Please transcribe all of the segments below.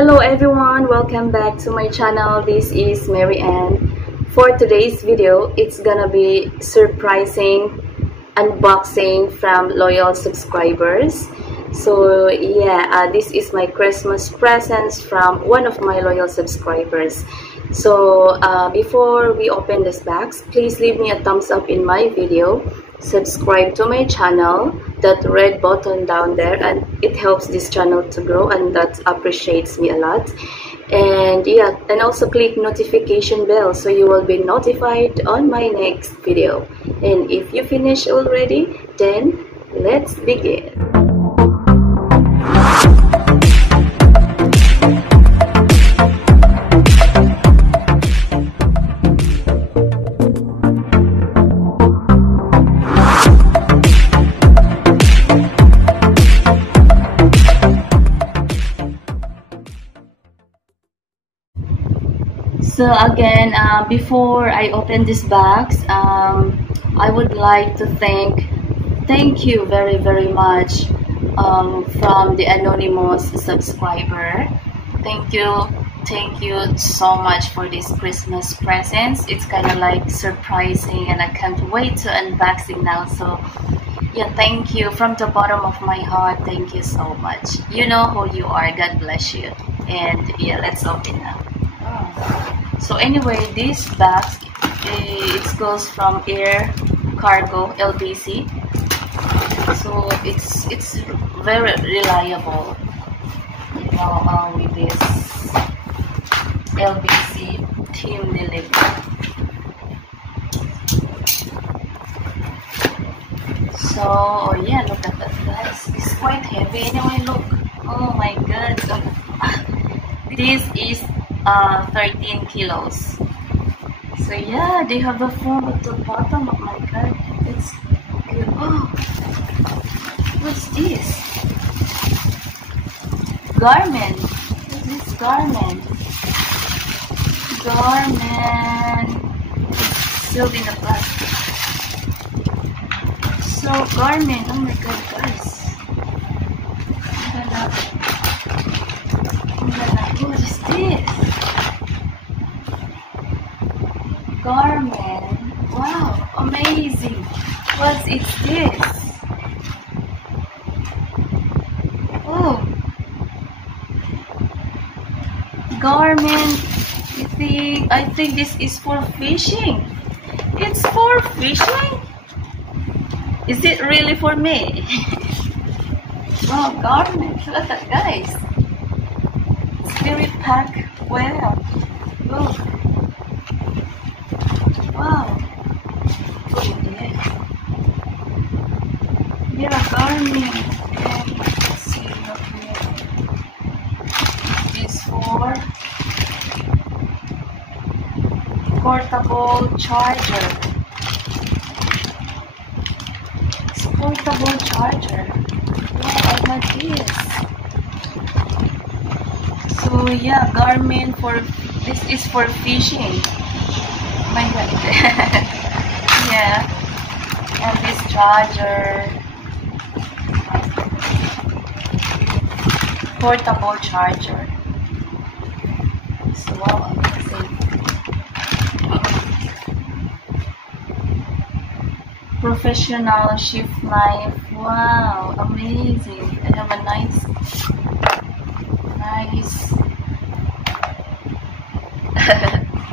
Hello everyone, welcome back to my channel. This is Mary Ann. For today's video, it's gonna be surprising unboxing from loyal subscribers. So yeah, this is my Christmas presents from one of my loyal subscribers. So before we open this box, please leave me a thumbs up in my video, subscribe to my channel, that red button down there, and it helps this channel to grow, and that appreciates me a lot. And yeah, and also click notification bell so you will be notified on my next video. And if you finish already, then let's begin. So again, before I open this box, I would like to thank you very much from the anonymous subscriber. Thank you so much for this Christmas presents. It's kind of like surprising, and I can't wait to unboxing now. So yeah, thank you from the bottom of my heart. Thank you so much. You know who you are. God bless you. And yeah, let's open now. So anyway, this box, it goes from Air Cargo LBC. So it's very reliable, you know, with this LBC team delivery. So oh yeah, look at that, guys. It's quite heavy. Anyway, look. Oh my god. This is 13 kilos. So yeah, they have the phone at the bottom. Oh my god, it's good. Oh, what's this? Garment. What's this garment? It's sealed in a plastic. So garment. Oh my god, guys. What is this? Garment. Wow, amazing. What is this? Oh, garment. I think this is for fishing. It's for fishing? Is it really for me? Wow, garment. Look at that, guys. It's very packed well. Look. Wow. Here are garment. Let's see, look here. This for portable charger. It's portable charger. Wow, I like this. So yeah, garment for this is for fishing. My god. Yeah, and this charger, portable charger. So wow, amazing. Professional shift knife. Wow, amazing. I have a nice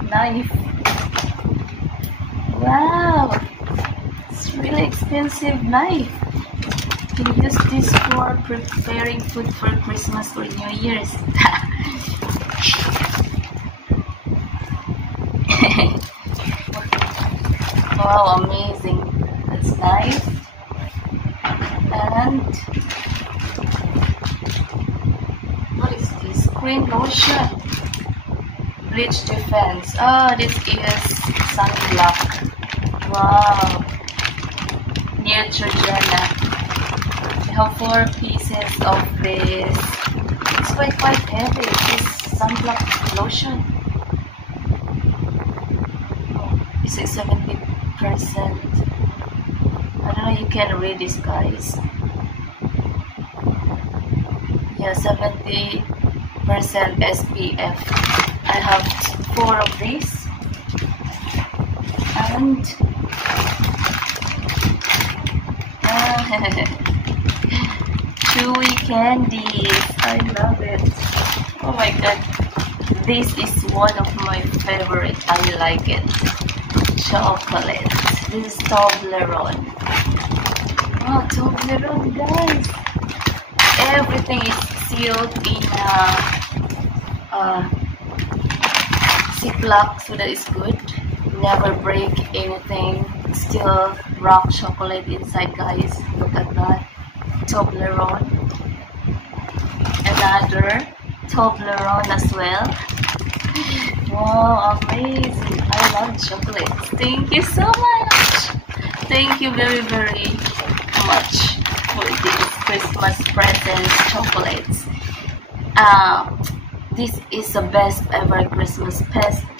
knife. Wow, it's really expensive knife. You can use this for preparing food for Christmas or New Year's. Wow, amazing. That's nice. And what is this? Cream lotion. Bleach defense. Oh, this is sunblock. Wow. Neutrogena. We have 4 pieces of this. It's quite heavy. This sunblock lotion. Oh, this is 70%. I don't know, you can read this, guys. Yeah, 70% SPF. I have 4 of these, and chewy candies. I love it. Oh my god, this is one of my favorite. I like it. Chocolate. This is Toblerone. Oh, Toblerone, guys. Everything is sealed in Ziploc, so that is good. Never break anything. Still rock chocolate inside, guys. Look at that. Toblerone. Another Toblerone as well. Wow, amazing. I love chocolate. Thank you so much. Thank you very, very much for these Christmas presents, chocolates. This is the best ever Christmas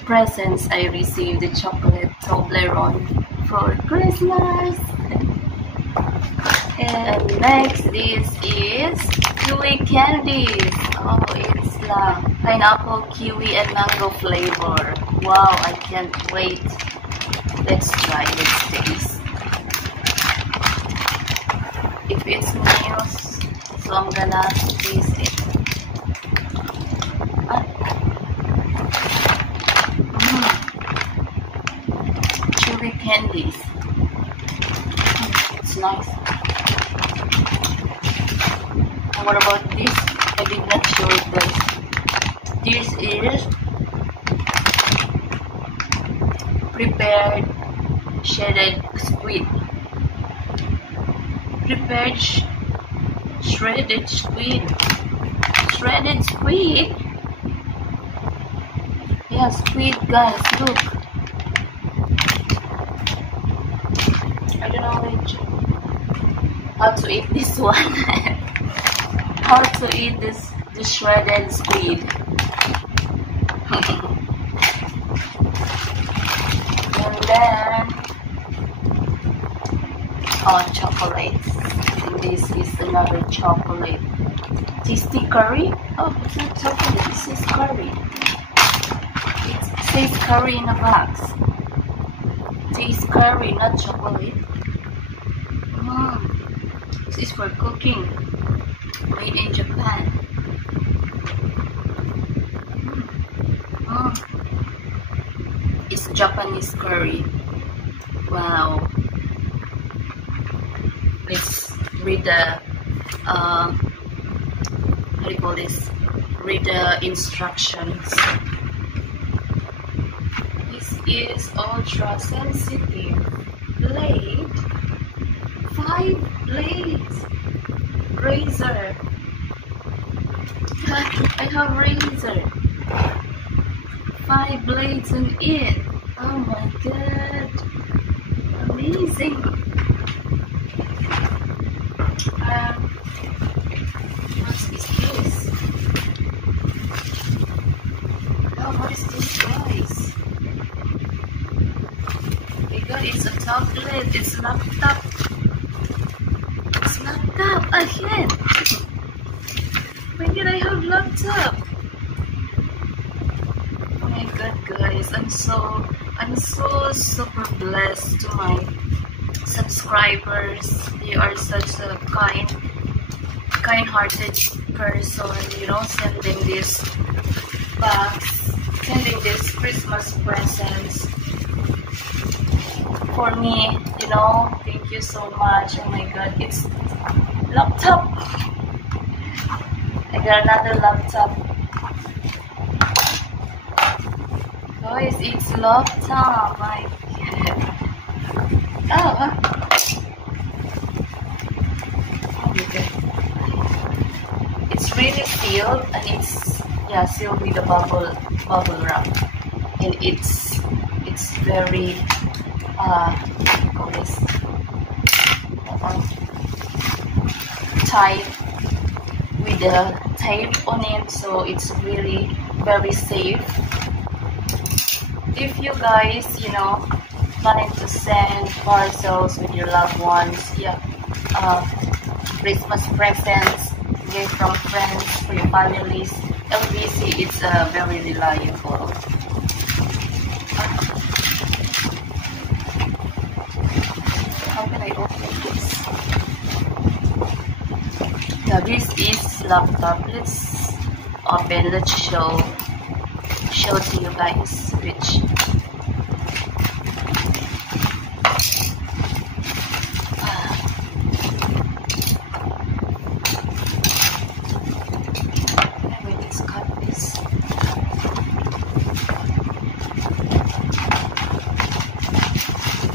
presents I received, the chocolate Toblerone for Christmas. And next, this is chewy candies. Oh, it's the pineapple, kiwi, and mango flavor. Wow, I can't wait. Let's try this taste. If it's new, so I'm gonna taste it. Chewy candies. It's nice. And what about this? I did not show it, guys. This is prepared shredded squid. Prepared shredded squid. Shredded squid? Yeah, squid, guys, look. I don't know how to eat this one. How to eat this shredded squid. And then chocolates. And this is another chocolate. Tasty curry? Oh, it's not chocolate, this is curry. It says curry in a box. Tastes curry, not chocolate. This is for cooking. Made in Japan. It's Japanese curry. Wow. Let's read the how do you call this? Read the instructions. This is ultra sensitive blade. 5 blades. Razor. I have razor. 5 blades in it. Oh my god. Amazing. What is this? Oh, what is this, guys? My god, it's a tablet. It's laptop. It's laptop again. When did I have laptop? Oh my god, guys, I'm so super blessed to my subscribers. They are such a kind-hearted person, you know, sending this box, sending this Christmas presents for me, you know. Thank you so much. Oh my god, it's laptop. I got another laptop. Guys, it's laptop. My god. Oh my god. It's really sealed, and it's sealed with a bubble wrap, and it's very tight with the tape on it, so it's really very safe. If you guys, you know, planning to send parcels with your loved ones, Christmas presents, gift from friends, for your families. LBC, it's very reliable. How can I open this? Now this is laptop. Let's open. Let's show to you guys which.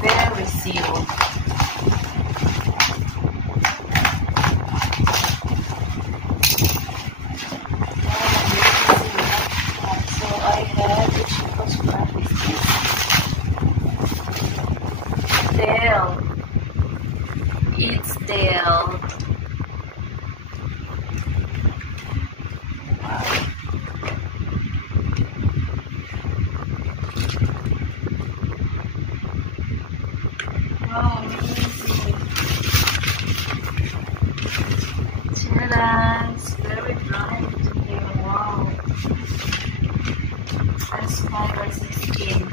Very sealed. So I have which brand is this? Dell. It's Dell. Wow, amazing. Ta-da! It's very bright here. Wow. That's 5/16.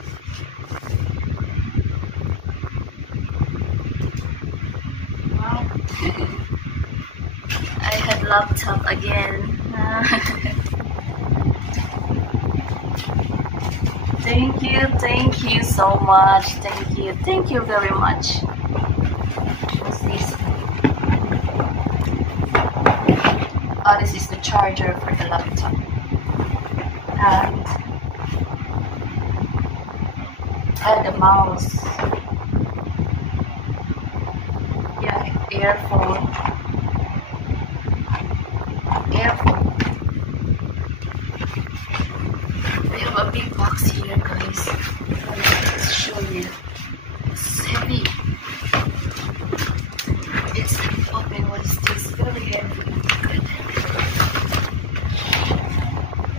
Wow. I had laptop again. Thank you so much. Thank you very much. What's this? Oh, this is the charger for the laptop. And the mouse. Yeah, earphone. We have a big box here, guys. Let's show you. It's heavy. It's open. What is this? Very heavy. Good.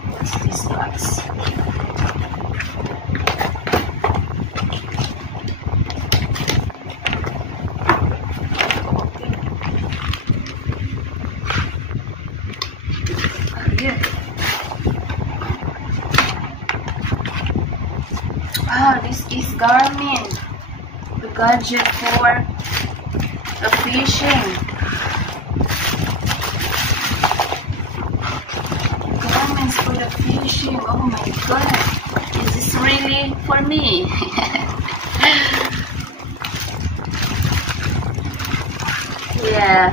What's this box? This is Garmin, the gadget for the fishing. Garmin's for the fishing. Oh my god, is this really for me? Yeah.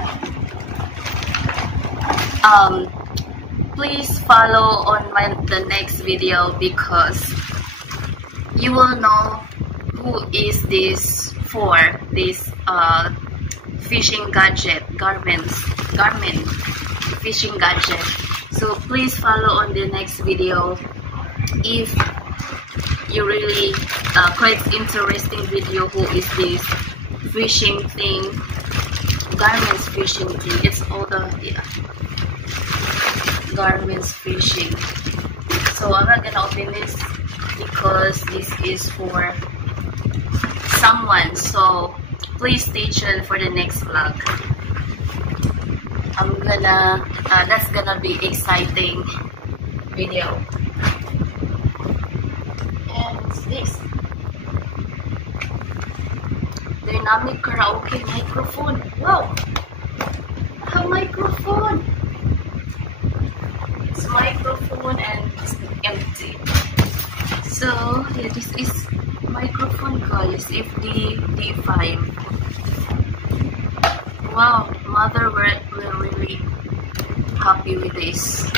Please follow on the next video because you will know who is this for, this fishing gadget, Garmin fishing gadget. So please follow on the next video if you really quite interesting video who is this fishing thing, Garmin's fishing thing. It's all the Garmin's fishing. So I'm not gonna open this because this is for someone, so please stay tuned for the next vlog. That's gonna be exciting video. And what's this? Dynamic karaoke microphone. Wow! A microphone! It's microphone and it's empty. So yeah, this is microphone, guys. FD D5. Wow, mother, we're really happy with this.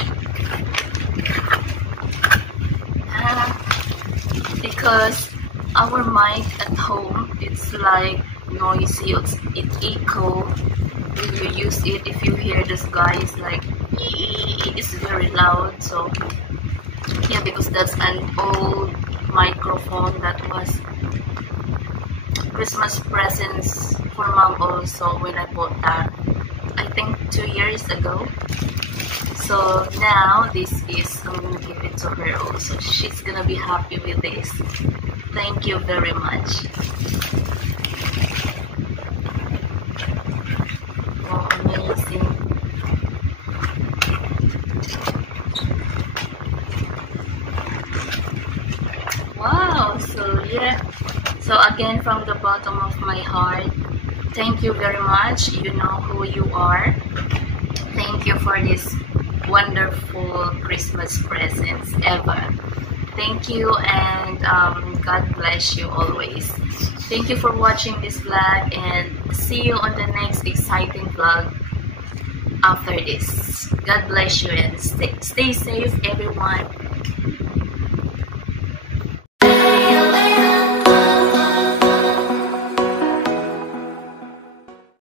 Because our mic at home, it's like noisy, it echo when you use it. If you hear this, guys, like it's very loud. So yeah, because that's an old microphone that was Christmas presents for mom also when I bought that, I think 2 years ago. So now this is, I'm gonna give it to her also. She's gonna be happy with this. Thank you very much. Oh, amazing. So again, from the bottom of my heart, thank you very much. You know who you are. Thank you for this wonderful Christmas presents ever. Thank you, and God bless you always. Thank you for watching this vlog, and see you on the next exciting vlog after this. God bless you, and stay safe, everyone.